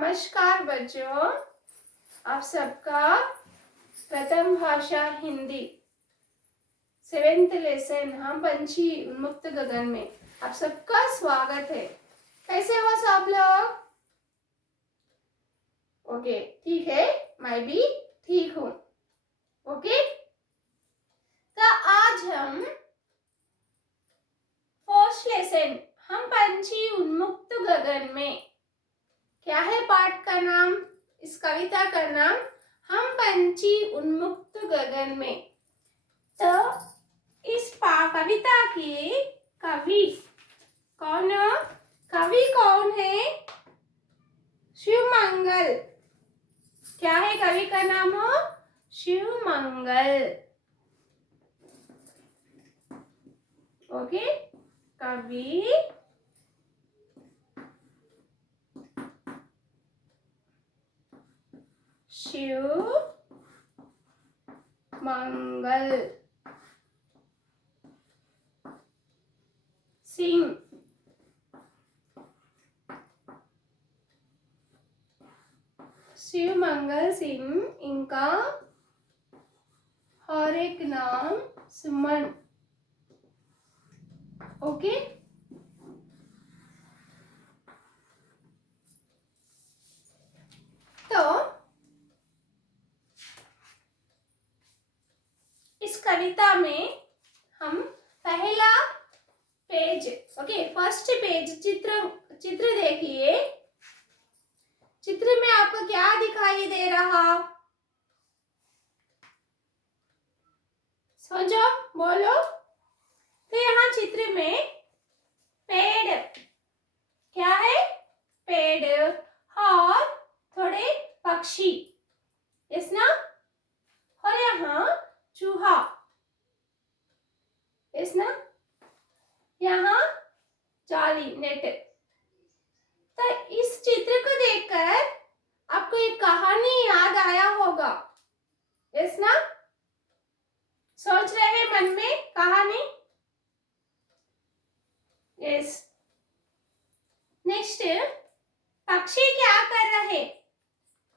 नमस्कार बच्चों, आप सबका प्रथम भाषा हिंदी 7th लेसन हम पंछी उन्मुक्त गगन में आप सबका स्वागत है। कैसे हो सब लोग? ओके, ठीक है, मैं भी ठीक हूँ। ओके, तो आज हम फर्स्ट लेसन हम पंछी उन्मुक्त गगन में, क्या है पाठ का नाम, इस कविता का नाम हम पंछी उन्मुक्त गगन में। तो इस कविता की कवि कौन है? शिवमंगल। क्या है कवि का नाम? हो शिवमंगल। ओके, कवि शिवमंगल सिंह। शिवमंगल सिंह, इनका और एक नाम सुमन। ओके, तो इस कविता में हम पहला पेज, ओके, फर्स्ट पेज चित्र देखिए। चित्र में आपको क्या दिखाई दे रहा? सोचो, बोलो। तो यहाँ चित्र में पेड़, क्या है? पेड़ और थोड़े पक्षी, यस ना? और यहाँ चूहा, यस ना? यहाँ जाली, नेट। तो इस चित्र को देखकर आपको एक कहानी याद आया होगा, यस ना? सोच रहे हैं मन में कहानी? यस। नेक्स्ट, पक्षी क्या कर रहे?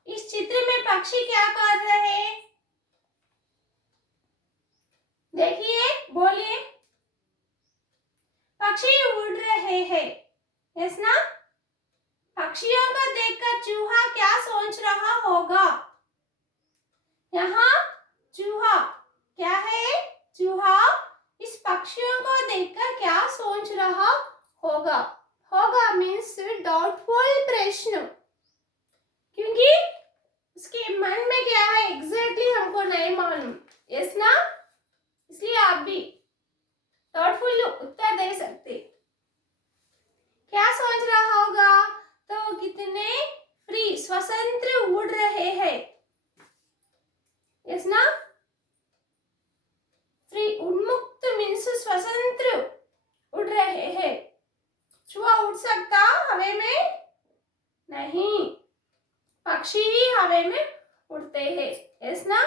इस चित्र में पक्षी क्या कर रहे? देखिए, बोलिए। पक्षी उड़ रहे हैं, यस ना? पक्षियों को देखकर चूहा क्या सोच रहा होगा? यहाँ चूहा, क्या है? चूहा इस पक्षियों को देखकर क्या सोच रहा होगा? होगा मीन्स डाउटफुल प्रश्न, क्योंकि उसके मन में क्या है एग्जैक्टली हमको नहीं मालूम, यस ना? इसलिए आप भी डाउटफुल उत्तर दे सकते। क्या सोच रहा होगा? तो कितने फ्री, स्वतंत्र उड़ रहे हैं, यस ना? फ्री, उन्मुक्त मीन्स स्वतंत्र उड़ रहे हैं। चूहा उड़ सकता हवे में? नहीं, पक्षी ही हवे में उड़ते हैं, यस ना?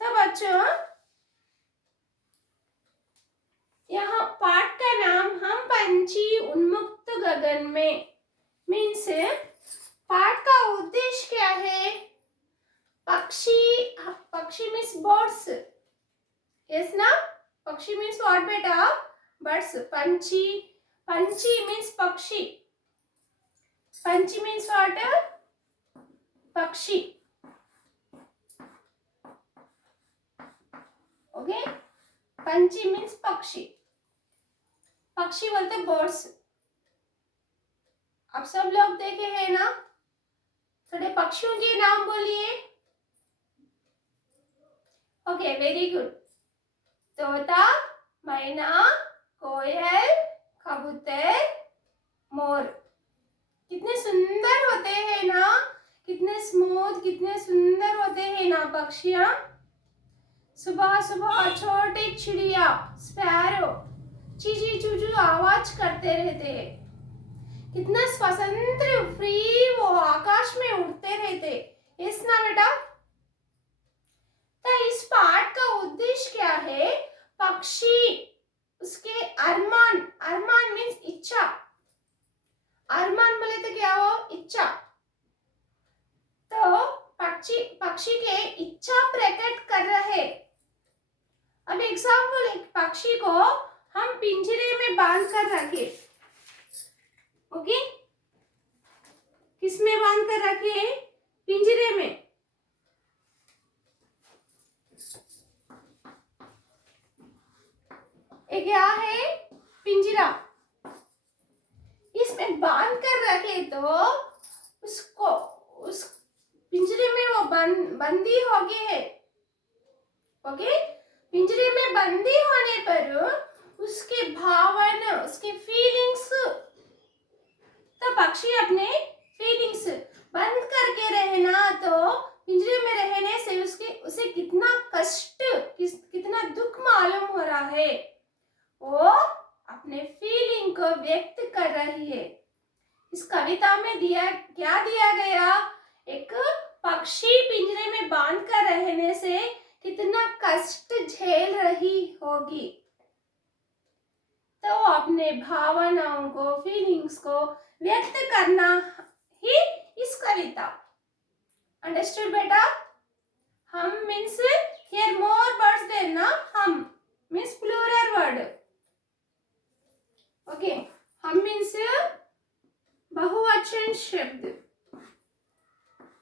तो बच्चों, यहाँ पाठ का नाम हम पंछी उन्मुक्त गगन में मीन्स पाठ का उद्देश्य क्या है? पक्षी मीन्स बर्ड्स, यस ना? पक्षी मीन्स व्हाट बेटा? बर्ड्स। पंछी मीन्स पक्षी। पंछी मीन्स व्हाट? पक्षी। ओके, पंछी मीन्स पक्षी। पक्षी बोलते बर्ड्स। आप सब लोग देखे हैं ना? थोड़े पक्षियों के नाम बोलिए। Okay, very good. तोता, मैना, कोयल, कबूतर, मोर। कितने सुंदर होते हैं ना? कितने स्मूथ, कितने सुंदर होते हैं ना पक्षियां। सुबह सुबह छोटे चिड़िया स्पैरो चीची चूचू आवाज करते रहते हैं। कितना स्वतंत्र फ्री वो आकाश में उड़ते रहते, यस ना बेटा? तो इस पाठ का उद्देश्य क्या है? पक्षी उसके अरमान मीन्स इच्छा, इच्छा। तो पक्षी पक्षी के इच्छा प्रकट कर रहे। अब एग्जाम्पल, एक पक्षी को हम पिंजरे में बांध कर रखे। ओके, किसमें बांध कर रखे? पिंजरे में। ये क्या है? पिंजरा। इसमें बांध कर रखे तो उसको उस पिंजरे में वो बंदी हो गई है। ओके, पिंजरे में बंदी होने पर उसके भावना, उसके फीलिंग्स, तो पक्षी अपने फीलिंग्स बंद करके रहना, तो पिंजरे में रहने से उसे कितना कष्ट, कितना दुख मालूम हो रहा है। वो अपने फीलिंग को व्यक्त कर रही है। इस कविता में क्या दिया गया? एक पक्षी पिंजरे में बांध कर रहने से कितना कष्ट झेल रही होगी, तो अपने भावनाओं को, फीलिंग्स को व्यक्त करना ही इस कविता। अंडरस्टूड बेटा? हम means here more words than ना, हम मीन्स प्लूरल वर्ड। ओके, हम मीन्स बहुवचन शब्द,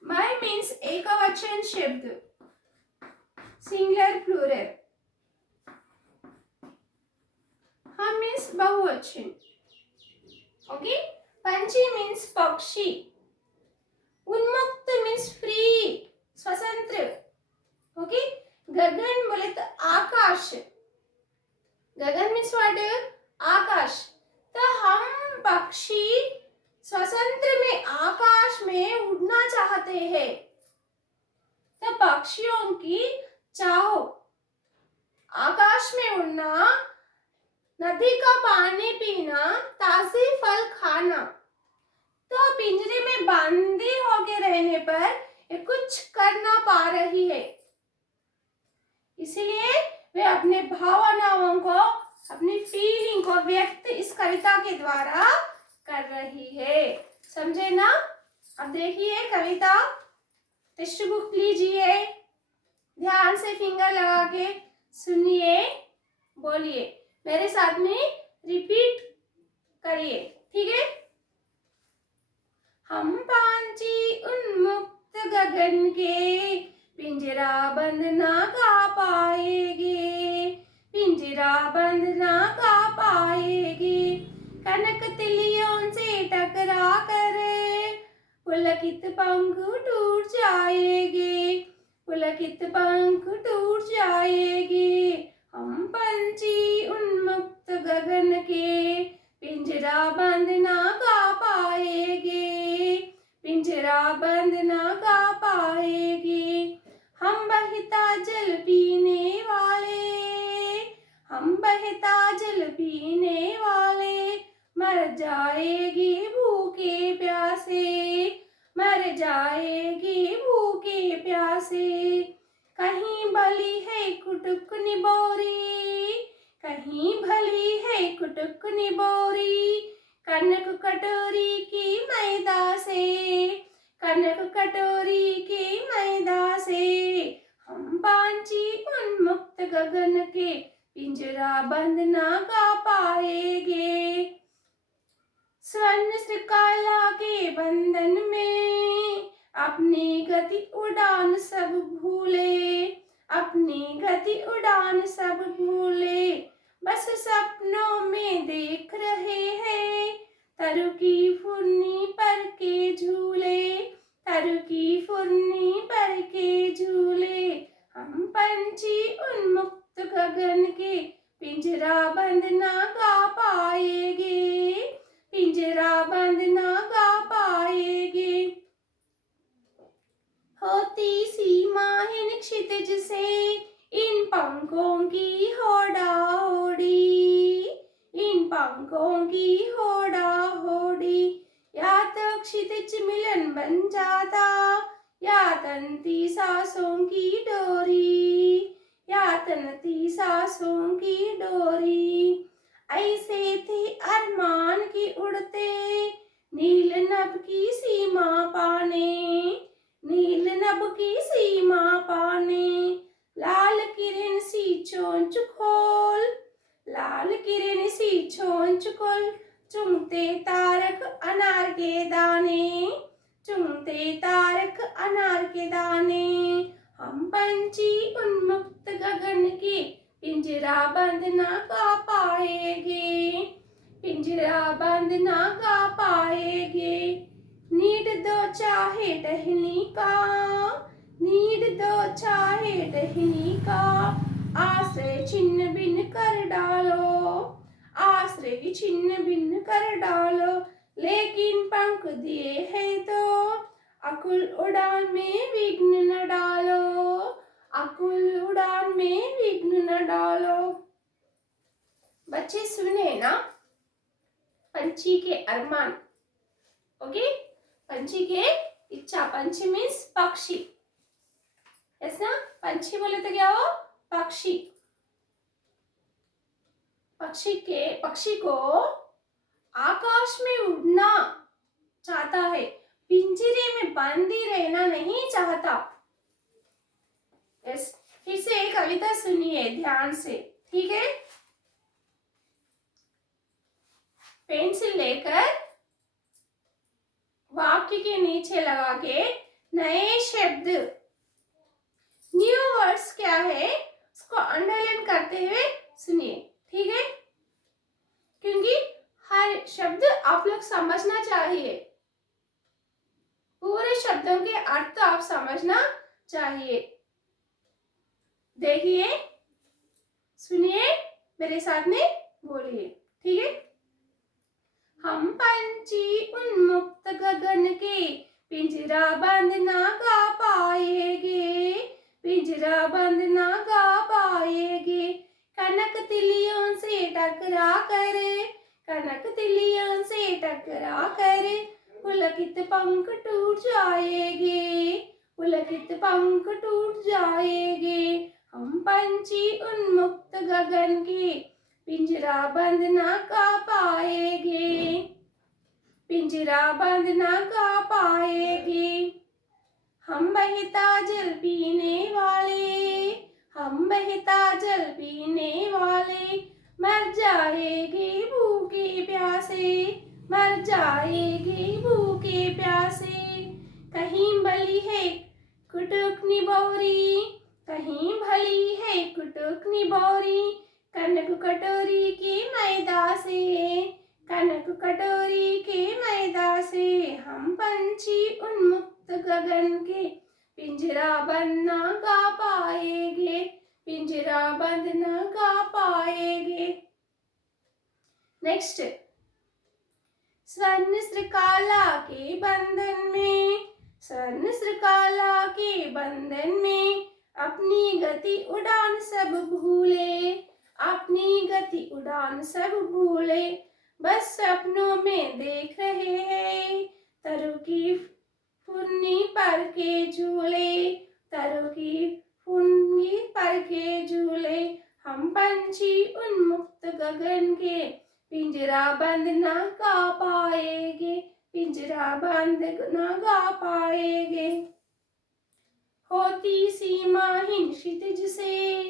मैं मीन्स एकवचन शब्द, सिंगुलर प्लूरल, हम मीन्स बहुवचन। ओके, पंछी मीन्स पक्षी, उन्मुक्त मीन्स फ्री, स्वतंत्र। ओके, गगन बोले तो आकाश, गगन मीन्स व्हाट? आकाश। तो हम पक्षी स्वतंत्र में आकाश में उड़ना चाहते हैं। तो पक्षियों की चाहो आकाश में उड़ना, नदी का पानी पीना, ताजे फल खाना। तो पिंजरे में बंदी होके रहने पर ये कुछ कर ना पा रही है, इसलिए वे अपने भावनाओं को, अपनी फीलिंग को व्यक्त इस कविता के द्वारा कर रही है। समझे ना? अब देखिए कविता, टेक्स्ट बुक लीजिए, ध्यान से फिंगर लगा के सुनिए, बोलिए, मेरे साथ में रिपीट करिए, ठीक है? हम पंछी उन्मुक्त गगन के, पिंजरा बंद ना का पाएंगे, पिंजरा बंद ना का पाएंगे। कनक तिलियों से टकरा कर पुलकित पंख टूट जाएंगे, पुलकित पंख टूट जाएंगे। हम पंछी उन्मुक्त गगन के, पिंजरा बंद ना का पाएंगे, पिंजरा बंद ना का पाएंगे। हम बहता जल पीने वाले, हम बहता जल पीने वाले, मर जाएगी भूखे प्यासे, मर जाएगी भूखे प्यासे। कहीं भली है कुटुक निबोरी, कहीं भली है कुटुक निबोरी, कनक कटोरी की मैदा से, कनक कटोरी की मैदा से। हम पंछी उन्मुक्त गगन के, पिंजरा बंद ना का पाएंगे। स्वर्ण श्रृंखला के बंधन में अपनी गति उड़ान सब भूले, अपनी गति उड़ान सब भूले। बस सपनों में देख रहे हैं तरु की फुर्नी पर के झूले, तरु की फुर्नी पर के झूले। हम पंछी उन्मुक्त गगन के, पिंजरा बंद ना का पाएंगे, पिंजरा बंद ना का पाएंगे। होती सीमा है क्षितिज से इन पंखों की होड़ा होड़ी, इन पंखों की होड़ा होड़ी। या तो क्षितिज मिलन बन जाता, या तनती सांसों की डोरी, या तनती सांसों की डोरी। ऐसे थे अरमान की उड़ते नील नभ की सीमा पाने, नील नभ की सीमा पाने, लाल किरण सी चोंच खोल, लाल किरण सी चोंच खोल, चुमते तारक अनार के दाने, चुमते तारक अनार के दाने। हम पंछी उन्मुक्त गगन के पिंजरा बंद ना का पाएंगे, पिंजरा बंद ना का पाएंगे। नीड दो चाहे टहनी का, नीड दो चाहे टहनी का, आश्रय छिन्न भिन्न कर डालो, आश्रय छिन्न भिन्न कर डालो। लेकिन पंख दिए है तो अकुल उड़ान में विघ्न न डालो, अकुल उड़ान में विघ्न न डालो। बच्चे सुने ना पंछी के अरमान, ओके, पंछी के इच्छा। पंछी मीन्स पक्षी, यस ना, पंछी बोले तो क्या हो, पक्षी। पक्षी को आकाश में उड़ना चाहता है, पिंजरे में बंद ही रहना नहीं चाहता। यस, फिर से एक कविता सुनिए ध्यान से, ठीक है। पेंसिल लेकर वाक्य के नीचे लगा के नए शब्द, न्यू वर्ड्स क्या है उसको अंडरलाइन करते हुए सुनिए, ठीक है, क्योंकि हर शब्द आप लोग समझना चाहिए, पूरे शब्दों के अर्थ आप समझना चाहिए। देखिए, सुनिए, मेरे साथ में बोलिए, ठीक है। हम पंछी उन्मुक्त गगन के पिंजरा बंद ना गा पाएंगे, पिंजरा बंद ना गा पाएंगे। कनक तिलियों से टकरा कर, कनक तिलियों से टकरा कर, पुलकित पंख टूट जाएंगे, पुलकित पंख टूट जाएंगे। हम पंछी उन्मुक्त गगन के पिंजरा बंद ना कर पाएंगे, पिंजरा बंद ना कर पाएंगे। हम बहता जल पीने वाले, हम बहता जल पीने वाले, मर जाएंगे भूखे प्यासे, मर जाएंगे भूखे प्यासे। कहीं भली है कुटुक निबोरी, कहीं भली है कुटुक निबोरी, कनक कटोरी के मैदा से, कनक कटोरी के मैदा से। हम पंछी उन्मुक्त गगन के पिंजरा बंद ना गा पाएंगे, पिंजरा बंद ना गा पाएंगे। नेक्स्ट, स्वर्ण श्रृंखला के बंधन में, स्वर्ण श्रृंखला के बंधन में, अपनी गति उड़ान सब भूले, अपनी गति उड़ान सब भूले। बस सपनों में देख रहे हैं तरु की फुन्नी पर के झूले, तरु की फुन्नी पर के झूले। हम पंछी उन्मुक्त गगन के पिंजरा बंद ना गा पाएंगे, पिंजरा बंद ना गा पाएंगे। होती सीमाहीन क्षितिज से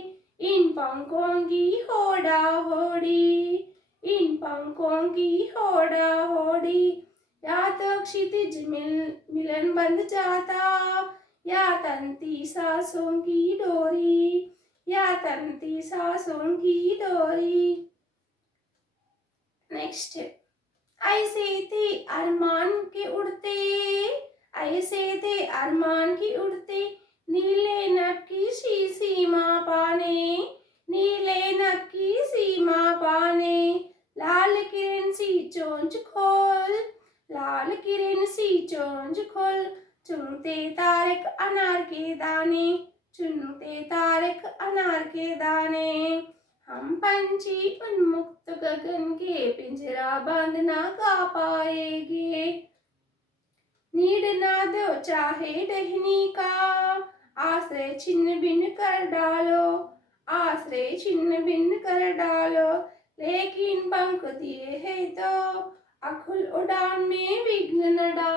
इन पंखों की होड़ा होड़ी, इन पंखों की होड़ा होड़ी। या तो क्षितिज मिलन बंध जाता, या तंती सांसों की डोरी, या तंती सांसों की डोरी। नेक्स्ट, ऐसे थे अरमान के उड़ते, ऐसे थे अरमान की उड़ते, नीले नभ की सीमा पाने, नीले नभ की सीमा पाने। लाल किरण सी चोंच खोल, लाल किरण सी चोंच खोल, चुनते तारक अनार के दाने, चुनते तारक अनार के दाने। हम पंछी उन्मुक्त गगन के पिंजरा बंद ना गा पाएंगे। नीड ना दो चाहे डहनी का, आश्रय छिन्न भिन्न कर डालो, आश्रय छिन्न भिन्न कर डालो। लेकिन पंख दिए है तो अकुल उड़ान में विघ्न न डालो।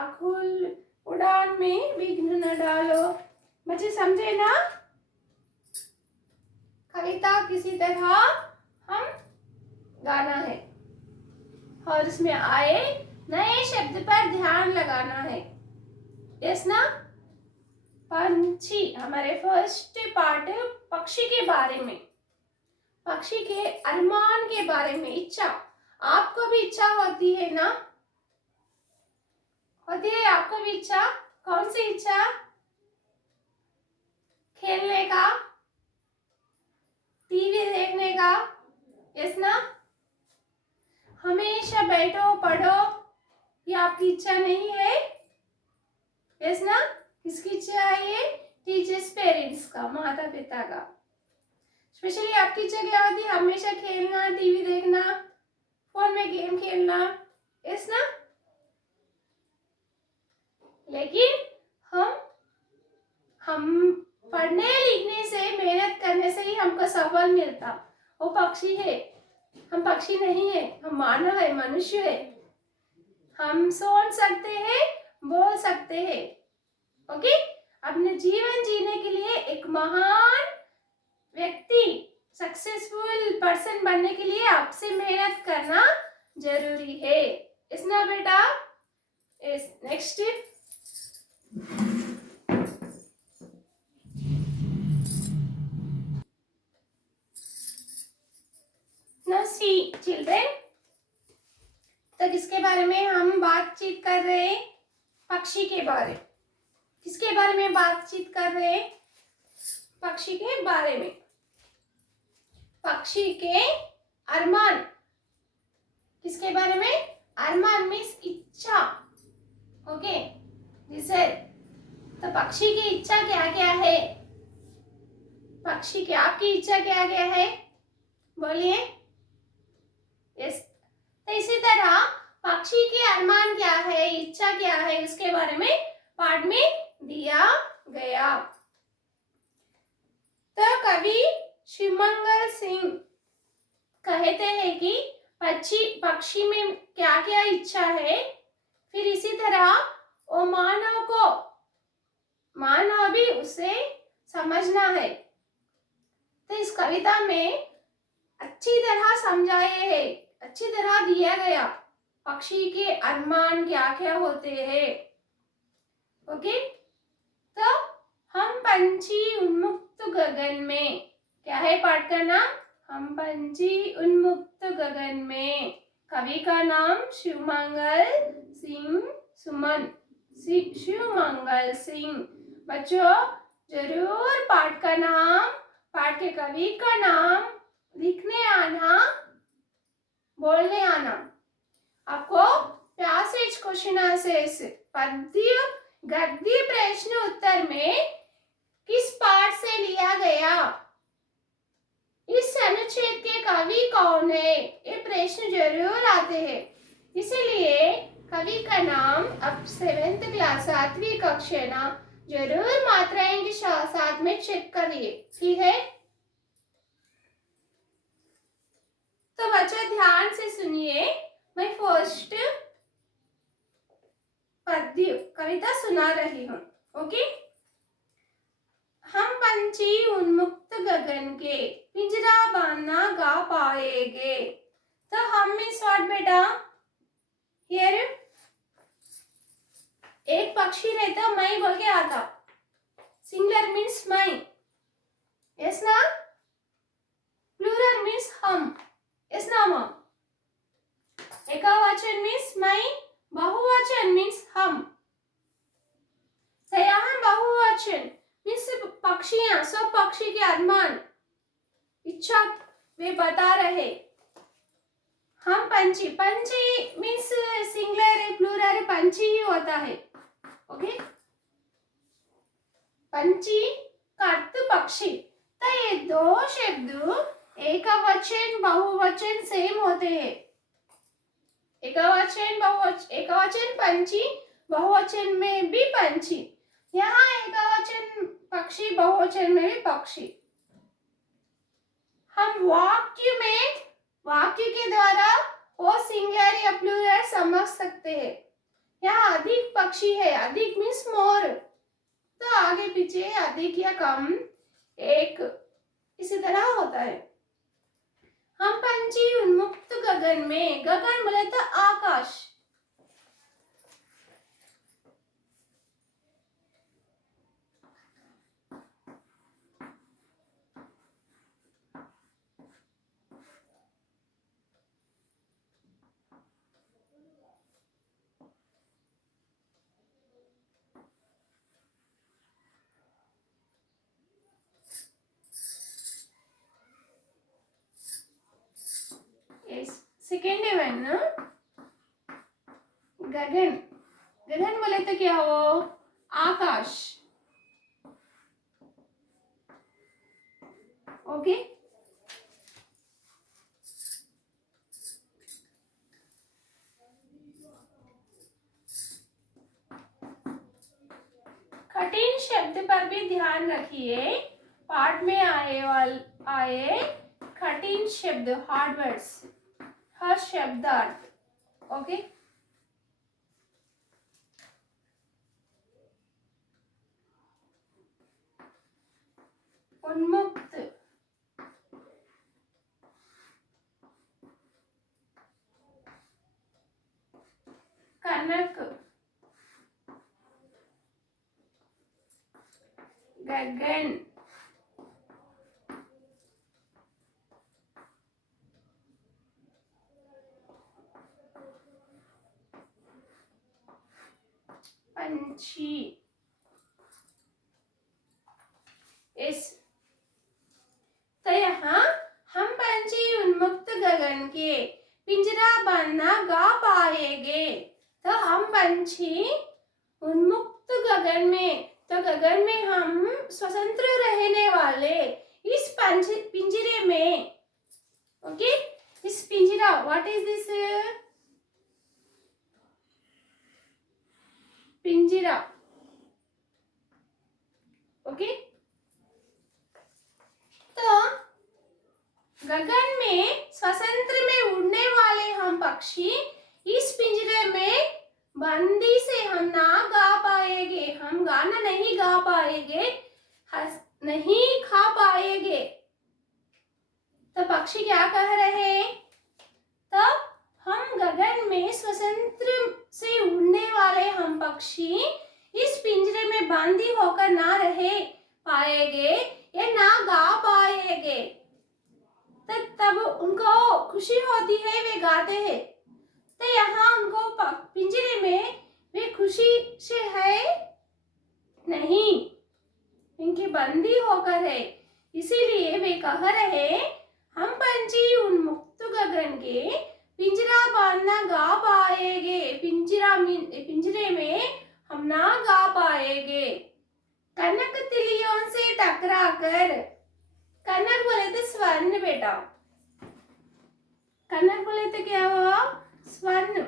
अकुल उड़ान में विघ्न न डालो। बच्चे समझे ना? कविता किसी तरह हम गाना है और उसमें आए नए शब्द पर ध्यान लगाना है। यस ना? पंछी, हमारे फर्स्ट पार्ट पक्षी के बारे में, पक्षी के अरमान के बारे में, इच्छा। आपको भी इच्छा होती है ना? होती है आपको भी इच्छा? कौन सी इच्छा? खेलने का, टीवी देखने का, यस ना? हमेशा बैठो पढ़ो, ये आपकी इच्छा नहीं है? यस ना? किसकी इच्छा है ये? टीचर्स, पेरेंट्स का, माता पिता का। स्पेशली आपकी इच्छा क्या होती है? हमेशा खेलना, टीवी देखना, फोन में गेम खेलना, यस ना? लेकिन हम पढ़ने लिखने से, मेहनत करने से ही हमको सफल मिलता। वो पक्षी है, हम पक्षी नहीं है, हम मानव है, मनुष्य है। हम सोच सकते हैं, बोल सकते हैं। ओके? अपने जीवन जीने के लिए एक महान व्यक्ति, सक्सेसफुल पर्सन बनने के लिए आपसे मेहनत करना जरूरी है। इस ना बेटा? इस नेक्स्ट ना सी चिल्ड्रेन। तो किसके बारे में हम बातचीत कर रहे हैं? पक्षी के बारे। किसके बारे में बातचीत कर रहे हैं? पक्षी के बारे में। पक्षी के अरमान। किसके बारे में? अरमान मीन्स इच्छा। ओके, जिसे तो पक्षी की इच्छा क्या क्या है? पक्षी की आपकी इच्छा क्या क्या है? बोलिए। यस। तो इसी तरह पक्षी के अरमान क्या है, इच्छा क्या है, उसके बारे में पाठ में दिया गया। तो कवि शिवमंगल सिंह कहते हैं कि पक्षी में क्या क्या इच्छा है, फिर इसी तरह वो मानव भी उसे समझना है। तो इस कविता में अच्छी तरह समझाए है, अच्छी तरह दिया गया पक्षी के अरमान क्या क्या होते हैं। ओके? तो हम पंछी उन्मुक्त गगन में, क्या है पाठ का नाम? हम पंछी उन्मुक्त गगन में। कवि का नाम शिवमंगल सिंह सुमन, शिवमंगल सिंह। बच्चों जरूर पाठ का नाम, पाठ के कवि का नाम लिखने आना, बोलने आना। आपको पैसेज क्वेश्चन आंसर्स, पद्य गद्य प्रश्न उत्तर में किस पाठ से लिया गया, इस अनुच्छेद के कवि कौन है, ये प्रश्न जरूर आते हैं। इसीलिए कवि का नाम अब 7th क्लास 7वीं कक्षा ना जरूर मात्राएं के साथ में चेक करिए, ठीक है? तो बच्चों ध्यान से सुनिए, मैं फर्स्ट पद्य कविता सुना रही हूँ। ओके? हम पंछी उन्मुक्त गगन के, पिंजरा बांधना गा पाएंगे। तो हम मीन्स व्हाट बेटा? हियर एक पक्षी रहता, मैं बोल के आता, सिंगुलर मीन्स मैं, यस ना? प्लूरल मीन्स हम, यस ना मम? एकवचन मीन्स मैं, बहुवचन मीन्स हम। यहाँ बहुवचन मीन्स पक्षियां, सब पक्षी के अरमान, इच्छा वे बता रहे। हम पंछी, पंछी मीन्स सिंगुलर प्लूरल पंछी ही होता है। ओके? पंछी का अर्थ पक्षी। तो ये दो शब्द एकवचन बहुवचन सेम होते हैं। एकवचन पंछी, बहुवचन में भी पंछी। यहाँ एकवचन पक्षी, बहुवचन में भी पक्षी। हम वाक्य के द्वारा वो सिंगुलर या प्लूरल समझ सकते हैं। यहाँ अधिक पक्षी है, अधिक मीन्स मोर, तो आगे पीछे अधिक या कम, एक, इसी तरह होता है। हम पंछी उन्मुक्त गगन में, गगन बोले तो आकाश, सेकेंड वन, गगन, गगन बोले तो क्या हो, आकाश, ओके। कठिन शब्द पर भी ध्यान रखिए, पाठ में आए कठिन शब्द, हार्ड वर्ड्स, हर शब्दार्थ, ओके। उन्मुक्त, कनक, गगन, पंछी, इस, तो यहाँ हम पंछी उन्मुक्त गगन के पिंजरा बंद न गा पाएंगे, तो हम पंछी उन्मुक्त गगन में, तो गगन में हम स्वतंत्र रहने वाले इस पिंजरे में, ओके। इस पिंजरा, व्हाट इज दिस, पिंजरा, ओके। तो गगन में स्वतंत्र में उड़ने वाले हम पक्षी इस पिंजरे में बंदी से हम ना गा पाएंगे, हम गाना नहीं गा पाएंगे, नहीं खा पाएंगे। तो पक्षी क्या कह रहे, तब हम गगन में स्वतंत्र से उड़ने वाले हम पक्षी इस पिंजरे में बंदी होकर ना रह पाएंगे या ना गा पाएंगे। तब उनको खुशी होती है, वे गाते हैं। तो यहाँ उनको पिंजरे में वे खुशी से है नहीं, इनकी बंदी होकर है, इसीलिए वे कह रहे हम पंछी उन्मुक्त गगन के पिंजरा बांधना गा पाएंगे, पिंजरे में हम ना गा पाएंगे। कनक तिलियों से टकरा कर, कनक बोले तो स्वर्ण बेटा, कनक बोले तो क्या हुआ, स्वर्ण,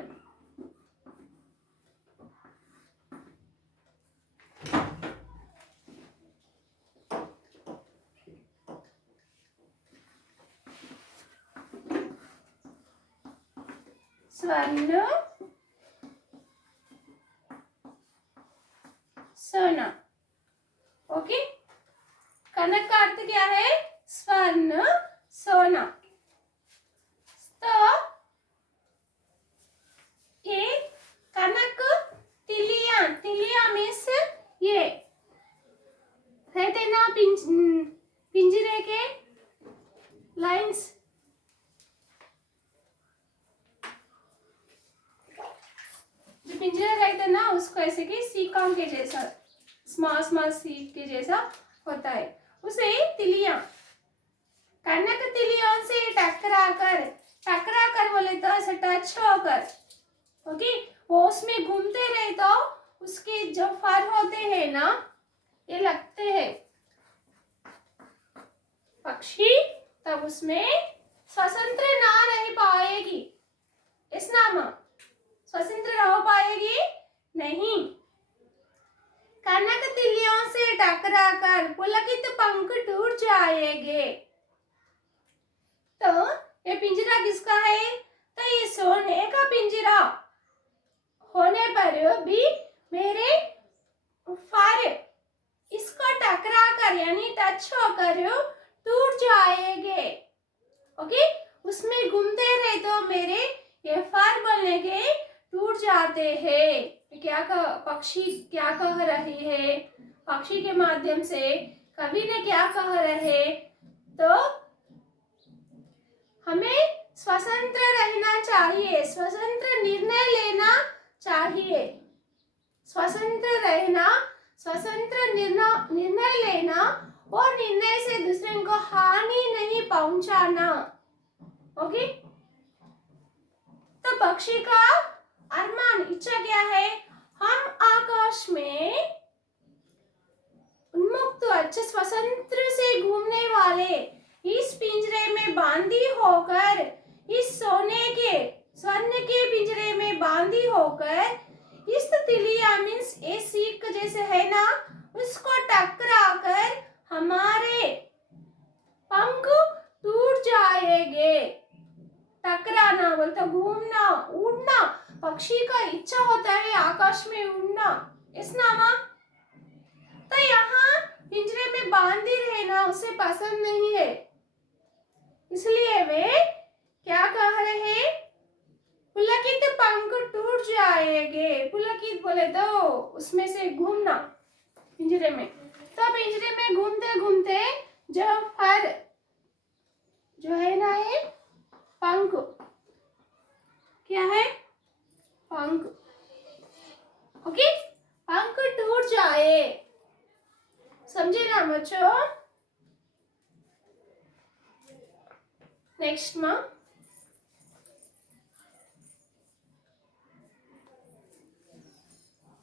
स्वर्ण, सोना, ओके। कनक का अर्थ क्या है, स्वर्ण, सोना। तो ये कनक तिलिया, तिलिया मीन्स ये रहते ना पिंजरे के लाइंस, जो पिंजरा रहते ना उसको ऐसे कि सीकम के जैसा, स्मॉल स्मॉल सीक के जैसा होता है, उसे तिलिया, कनक तिलियों से टकरा कर बोले तो ऐसे टच होकर, ओके। वो उसमें घूमते रहे तो उसके जो फर होते हैं ना, ये लगते हैं पक्षी, तब उसमें स्वतंत्र ना रह पाएगी, इस नाम स्वतंत्र रह पाएगी नहीं। कनक तिलियों से टकरा कर पुलकित पंख टूट जाएंगे। तो ये पिंजरा किसका है, तो ये सोने का पिंजरा होने पर भी मेरे फर इसको टकरा कर यानी टच होकर टूट जाएंगे। ओके, उसमें घूमते रहे तो मेरे ये फर बोलने के टूट जाते हैं। क्या पक्षी क्या कह रही है? पक्षी के माध्यम से कवि ने क्या कह रहे? तो हमें स्वतंत्र रहना चाहिए, स्वतंत्र निर्णय लेना चाहिए, स्वतंत्र रहना, स्वतंत्र निर्णय लेना और निर्णय से दूसरे को हानि नहीं पहुंचाना। ओके, तो पक्षी का अरमान इच्छा क्या है? हम आकाश में उन्मुक्त अच्छे स्वतंत्र से घूमने वाले इस पिंजरे में बांधी होकर, इस स्वर्ण के पिंजरे में बांधी होकर इस तिलिया मीन्स ए सीख जैसे है ना, उसको टकरा कर हमारे पंख टूट जाएंगे। टकराना बोलते घूमना, उड़ना। पक्षी का इच्छा होता है आकाश में उड़ना, इस नामा। तो यहाँ पिंजरे में बांधी रहना उसे पसंद नहीं है, इसलिए वे क्या कह रहे? पुलकित पंख टूट जाएंगे। पुलकित बोले तो उसमें से घूमना पिंजरे में। तो पिंजरे में घूमते घूमते जो फर जो है ना, ये पंख क्या है? पंख। ओके, पंख टूट जाए, समझे ना बच्चों? नेक्स्ट माँ,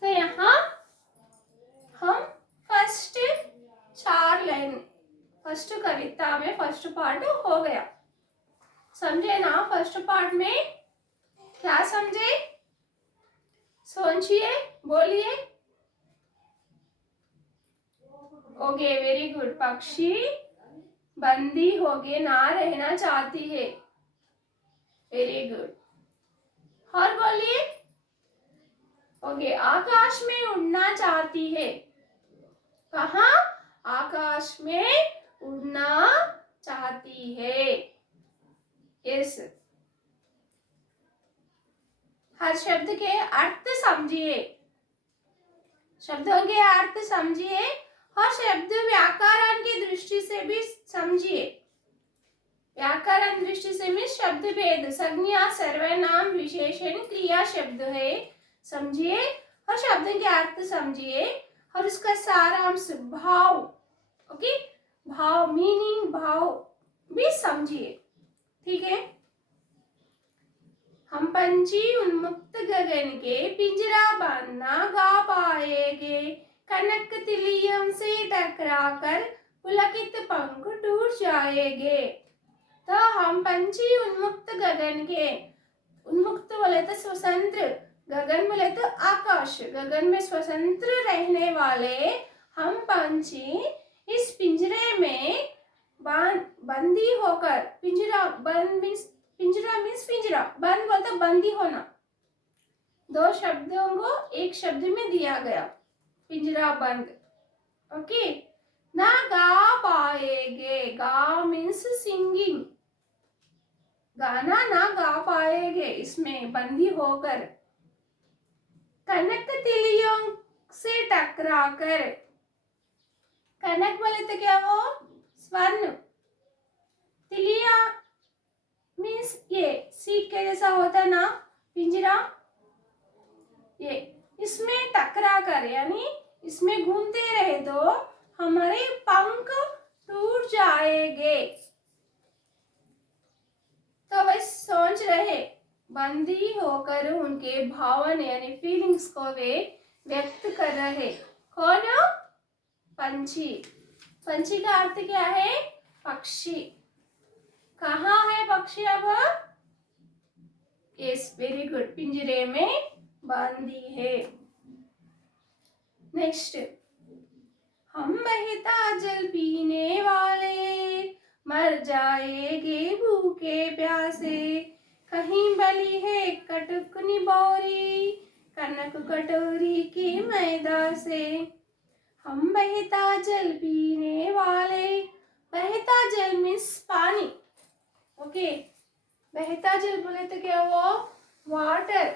तो यहाँ हम फर्स्ट 4 लाइन फर्स्ट कविता में फर्स्ट पार्ट हो गया, समझे ना? फर्स्ट पार्ट में क्या समझे? सोचिए, बोलिए। Okay, very good. पक्षी बंदी होके ना रहना चाहती है, वेरी गुड। और बोलिए। ओके, आकाश में उड़ना चाहती है। कहाँ? आकाश में उड़ना चाहती है। यस। हर शब्द के अर्थ समझिए, शब्दों के अर्थ समझिए और शब्द व्याकरण की दृष्टि से भी समझिए। व्याकरण दृष्टि से भी शब्द भेद, संज्ञा, सर्वनाम, विशेषण, क्रिया शब्द है, समझिए और शब्द के अर्थ समझिए और उसका सारांश भाव, ओके, भाव मीनिंग भाव भी समझिए, ठीक है? हम पंछी उन्मुक्त गगन के पिंजरा बंद ना गा पाएंगे, कनक तिलियम से टकराकर पुलकित पंख टूट जाएंगे। तो हम पंछी उन्मुक्त गगन के, उन्मुक्त बोले तो स्वतंत्र, गगन बोले तो आकाश, गगन में स्वतंत्र रहने वाले हम पंछी इस पिंजरे में बंदी होकर, पिंजरा बंद मीन्स पिंजरा, बंद बोलते बंदी होना। 2 शब्दों को एक शब्द में दिया गया, पिंजरा बंद। ओके, ना गा पाएंगे, गा मीन्स सिंगिंग, गाना ना गा पाएंगे इसमें बंदी होकर। कनक तिलियों से टकराकर, कनक बोले तो क्या हो? स्वर्ण। तिलिया मीन्स ये सीख के जैसा होता है ना पिंजरा, ये इसमें टकरा कर यानी इसमें घूमते रहे तो हमारे पंख टूट जाएंगे। तो वे सोच रहे, बंदी होकर उनके भावन यानी फीलिंग्स को वे व्यक्त कर रहे। कौन? पंछी। पंछी का अर्थ क्या है? पक्षी। कहाँ है पक्षी अब? यस, वेरी गुड, पिंजरे में बांधी है। नेक्स्ट, हम बहता जल पीने वाले मर जाएंगे भूखे प्यासे, कहीं बली है कटुक निबोरी, कनक कटोरी के मैदा से, हम बहता जल पीने वाले। बहता जल मीन्स पानी। ओके, बहता जल बोले तो क्या वो वाटर।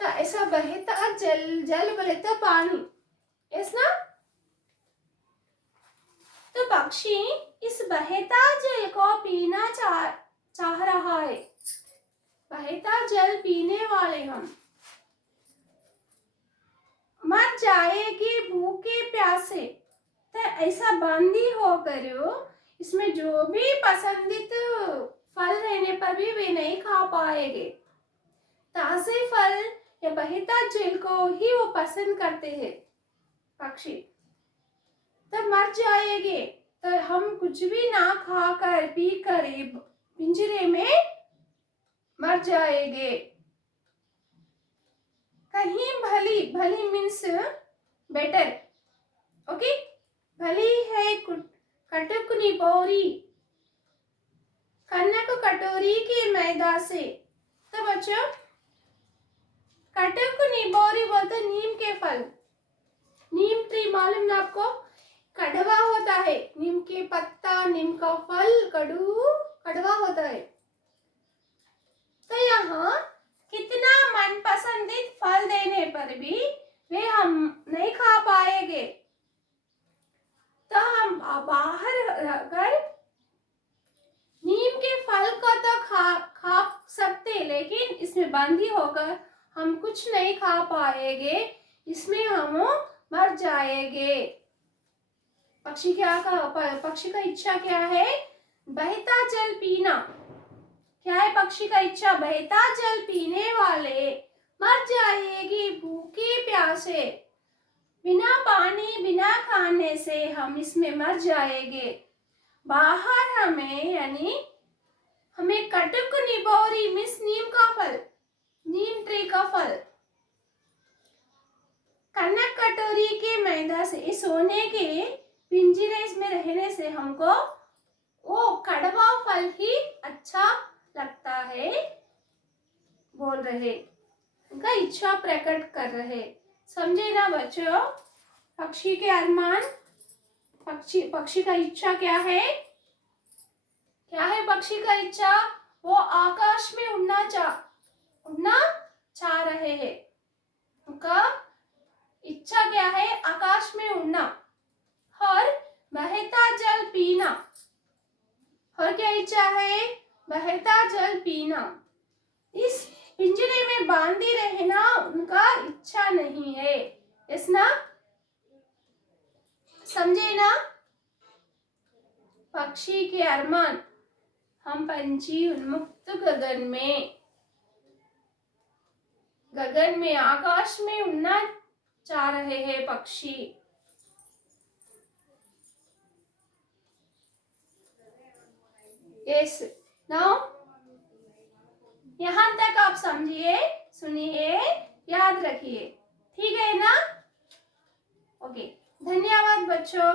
तो ऐसा बहता जल, जल बोले तो पानी, यस ना। तो पक्षी इस बहता जल को पीना चाह रहा है। बहता जल पीने वाले हम। मर जाएगी भूखे प्यासे। तो ऐसा बंदी होकर इसमें जो भी पसंदीद फल रहने पर भी वे नहीं खा पाएंगे। ताजे फल या बहता जल को ही वो पसंद करते हैं पक्षी। तो मर जाएंगे, तो हम कुछ भी ना खाकर पी कर पिंजरे में मर जाएंगे। कहीं भली, भली मीन्स बेटर। ओके, भली है कटुक निबोरी कनक कटोरी के मैदा से। तो बच्चों, कटुक निबोरी बोलते नीम के फल। नीम ट्री मालूम ना आपको, कड़वा होता है। नीम के पत्ता, नीम का फल कड़वा होता है। तो यहाँ कितना मनपसंदित फल देने पर भी वे हम नहीं खा पाएंगे। तो हम बाहर रहकर नीम के फल को तो खा सकते, लेकिन इसमें बंदी होकर हम कुछ नहीं खा पाएंगे। इसमें हम मर जाएंगे। पक्षी का इच्छा क्या है? बहता जल पीना। क्या है पक्षी का इच्छा? बहता जल पीने वाले मर जाएगी भूखे प्यासे। बिना पानी बिना खाने से हम इसमें मर जाएंगे। बाहर हमें यानी हमें कटुक निबोरी मीन्स नीम का फल, नीम ट्री का फल, कनक कटोरी के मैदा से, सोने के पिंजरे में रहने से हमको वो कड़वा फल ही अच्छा लगता है बोल रहे। उनका इच्छा प्रकट कर रहे। समझे ना बच्चों? पक्षी के अरमान, पक्षी का इच्छा क्या है? क्या है पक्षी का इच्छा? वो आकाश में उड़ना चाह रहे हैं। उनका इच्छा क्या है? आकाश में उड़ना और बहता जल पीना। और क्या इच्छा है? बहता जल पीना। इस पिंजरे में बांधी रहना उनका इच्छा नहीं है, यस ना? समझे ना? पक्षी के अरमान, हम पंछी उन्मुक्त गगन में आकाश में उड़ना चाह रहे हैं पक्षी। यस, नाउ यहाँ तक आप समझिए, सुनिए, याद रखिए। ठीक है ना? ओके, धन्यवाद बच्चों।